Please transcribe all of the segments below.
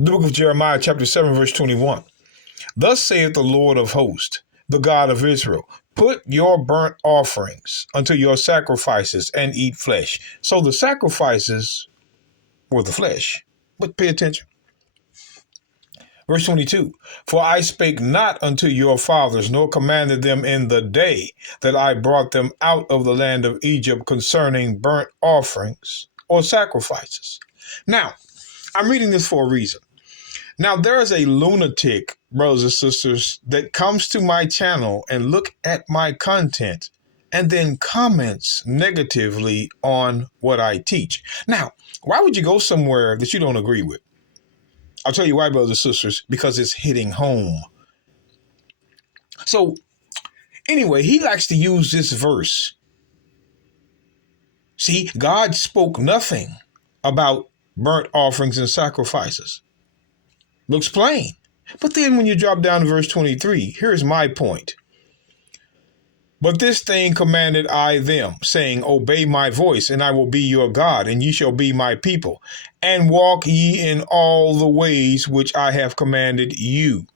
The book of Jeremiah, chapter 7, verse 21. Thus saith the Lord of hosts, the God of Israel, put your burnt offerings unto your sacrifices and eat flesh. So the sacrifices were the flesh. But pay attention. Verse 22, for I spake not unto your fathers, nor commanded them in the day that I brought them out of the land of Egypt concerning burnt offerings or sacrifices. Now, I'm reading this for a reason. Now, there is a lunatic, brothers and sisters, that comes to my channel and look at my content and then comments negatively on what I teach. Now, why would you go somewhere that you don't agree with? I'll tell you why, brothers and sisters, because it's hitting home. So anyway, he likes to use this verse. See, God spoke nothing about burnt offerings and sacrifices. Looks plain. But then when you drop down to verse 23, here's my point. But this thing commanded I them, saying, obey my voice, and I will be your God, and ye shall be my people. And walk ye in all the ways which I have commanded you,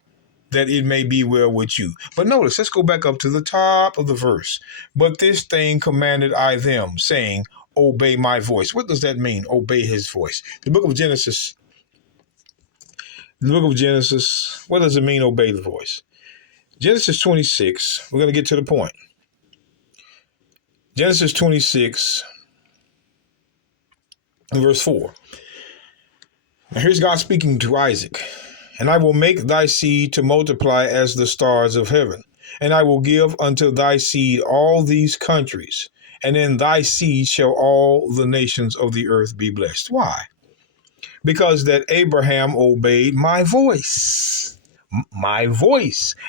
that it may be well with you. But notice, let's go back up to the top of the verse. But this thing commanded I them, saying, obey my voice. What does that mean? Obey his voice. The book of Genesis, what does it mean, obey the voice? Genesis 26, we're going to get to the point. Genesis 26, verse 4. Now here's God speaking to Isaac. And I will make thy seed to multiply as the stars of heaven. And I will give unto thy seed all these countries. And in thy seed shall all the nations of the earth be blessed. Why? Because that Abraham obeyed my voice,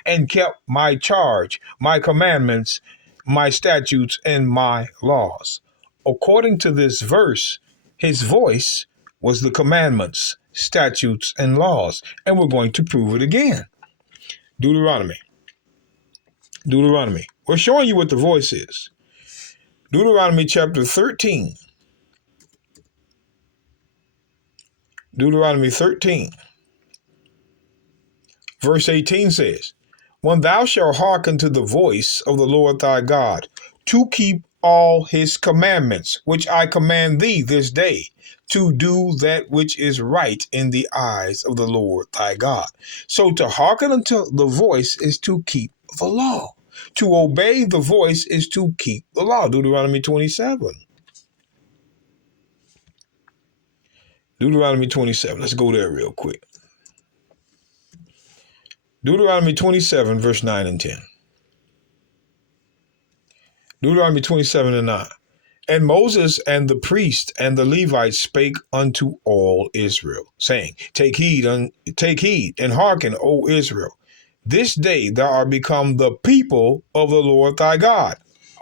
and kept my charge, my commandments, my statutes, and my laws. According to this verse, his voice was the commandments, statutes, and laws. And we're going to prove it again. Deuteronomy. We're showing you what the voice is. Deuteronomy chapter 13. Deuteronomy 13. Verse 18 says, when thou shalt hearken to the voice of the Lord thy God, to keep all his commandments, which I command thee this day, to do that which is right in the eyes of the Lord thy God. So to hearken unto the voice is to keep the law. To obey the voice is to keep the law. Deuteronomy 27. Deuteronomy 27. Let's go there real quick. Deuteronomy 27, verse 9 and 10. Deuteronomy 27 and 9. And Moses and the priest and the Levites spake unto all Israel, saying, take heed and hearken, O Israel. This day thou art become the people of the Lord thy God.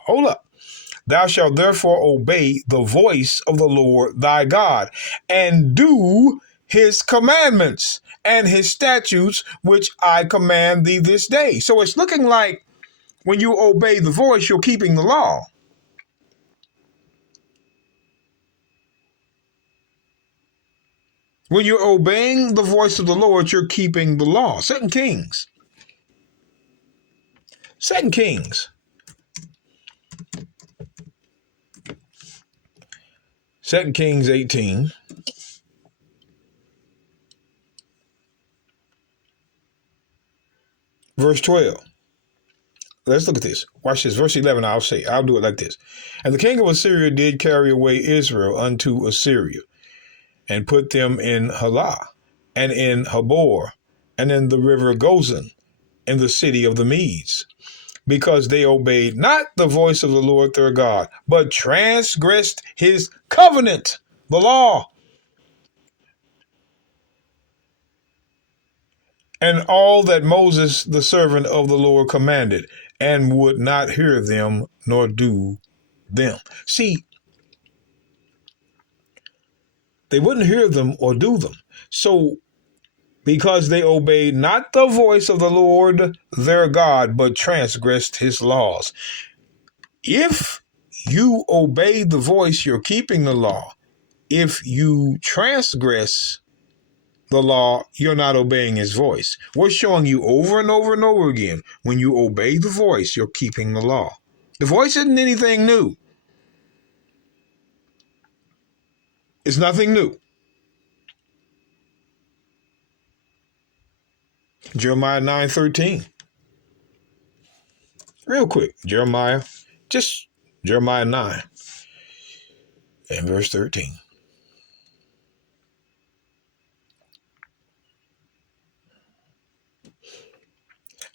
Hold up. Thou shalt therefore obey the voice of the Lord thy God, and do his commandments and his statutes, which I command thee this day. So it's looking like when you obey the voice, you're keeping the law. When you're obeying the voice of the Lord, you're keeping the law. 2 Kings. 2 Kings. 2 Kings 18. Verse 12. Let's look at this. Watch this. Verse 11, I'll do it like this. And the king of Assyria did carry away Israel unto Assyria, and put them in Halah, and in Habor, and in the river Gozan, in the city of the Medes, because they obeyed not the voice of the Lord their God, but transgressed his covenant, the law, and all that Moses, the servant of the Lord, commanded, and would not hear them nor do them. See, they wouldn't hear them or do them. So, because they obeyed not the voice of the Lord their God, but transgressed his laws. If you obey the voice, you're keeping the law. If you transgress the law, you're not obeying his voice. We're showing you over and over and over again, when you obey the voice, you're keeping the law. The voice isn't anything new. It's nothing new. Jeremiah 9:13. Real quick, Jeremiah 9 and verse 13.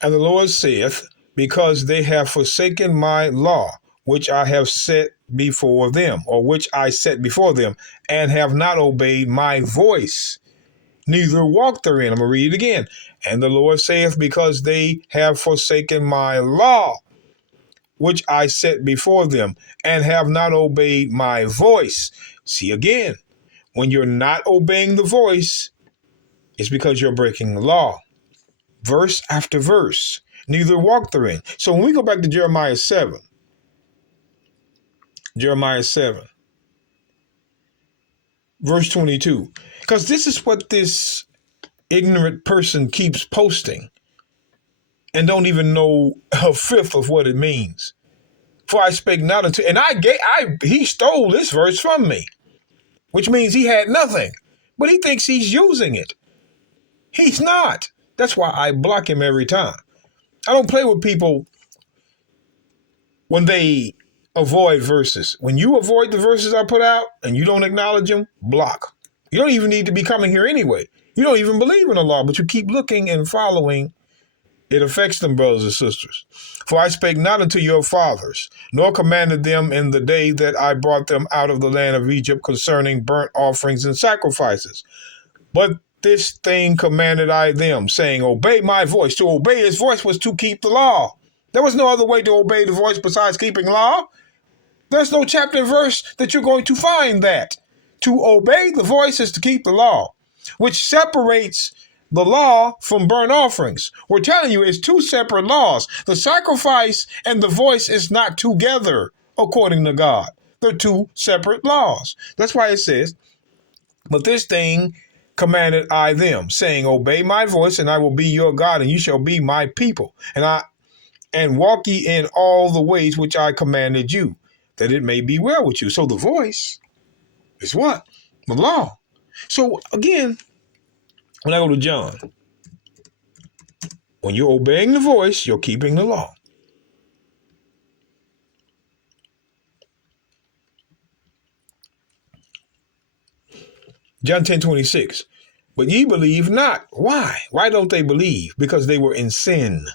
And the Lord saith, because they have forsaken my law, which I have set before them, or which I set before them, and have not obeyed my voice, neither walked therein. I'm going to read it again. And the Lord saith, because they have forsaken my law, which I set before them, and have not obeyed my voice. See again, when you're not obeying the voice, it's because you're breaking the law. Verse after verse, neither walk therein. So when we go back to Jeremiah 7, verse 22, because this is what this ignorant person keeps posting and don't even know a fifth of what it means. For I spake not unto, and he stole this verse from me, which means he had nothing, but he thinks he's using it. He's not. That's why I block him every time. I don't play with people when they avoid verses. When you avoid the verses I put out and you don't acknowledge them, block. You don't even need to be coming here anyway. You don't even believe in the law, but you keep looking and following. It affects them, brothers and sisters. For I spake not unto your fathers, nor commanded them in the day that I brought them out of the land of Egypt concerning burnt offerings and sacrifices. But this thing commanded I them, saying, obey my voice. To obey his voice was to keep the law. There was no other way to obey the voice besides keeping law. There's no chapter and verse that you're going to find that. To obey the voice is to keep the law, which separates the law from burnt offerings. We're telling you it's two separate laws. The sacrifice and the voice is not together, according to God. They're two separate laws. That's why it says, but this thing commanded I them, saying, obey my voice, and I will be your God, and you shall be my people. And walk ye in all the ways which I commanded you, that it may be well with you. So the voice is what? The law. So again, when I go to John, when you're obeying the voice, you're keeping the law. John 10:26. But ye believe not. Why? Why don't they believe? Because they were in sin.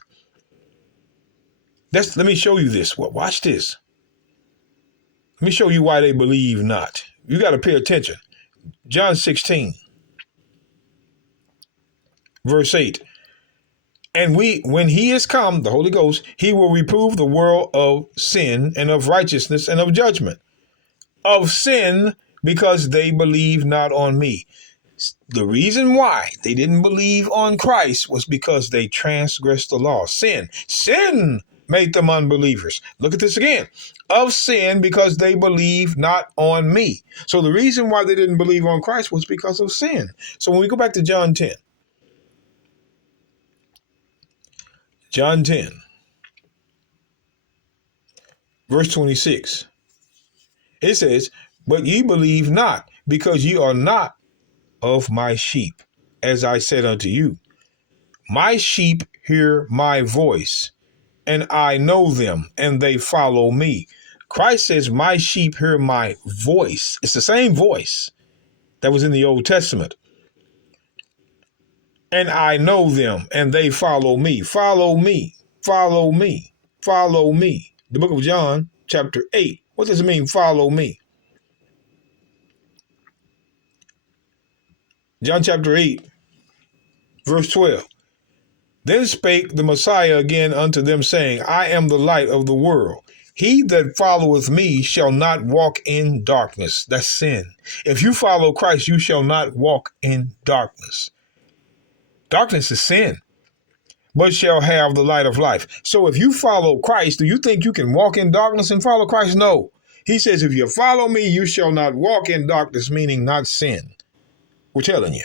Let me show you this. Well, watch this. Let me show you why they believe not. You got to pay attention. John 16, verse 8. And when he is come, the Holy Ghost, he will reprove the world of sin and of righteousness and of judgment. Of sin, because they believe not on me. The reason why they didn't believe on Christ was because they transgressed the law. Sin made them unbelievers. Look at this again. Of sin, because they believe not on me. So the reason why they didn't believe on Christ was because of sin. So when we go back to John 10, verse 26, it says, but ye believe not, because ye are not of my sheep, as I said unto you. My sheep hear my voice, and I know them, and they follow me. Christ says, my sheep hear my voice. It's the same voice that was in the Old Testament. And I know them, and they follow me. Follow me, follow me, follow me. The book of John, chapter 8. What does it mean, follow me? John chapter 8, verse 12. Then spake the Messiah again unto them, saying, I am the light of the world. He that followeth me shall not walk in darkness. That's sin. If you follow Christ, you shall not walk in darkness. Darkness is sin, but shall have the light of life. So if you follow Christ, do you think you can walk in darkness and follow Christ? No. He says, if you follow me, you shall not walk in darkness, meaning not sin. We're telling you.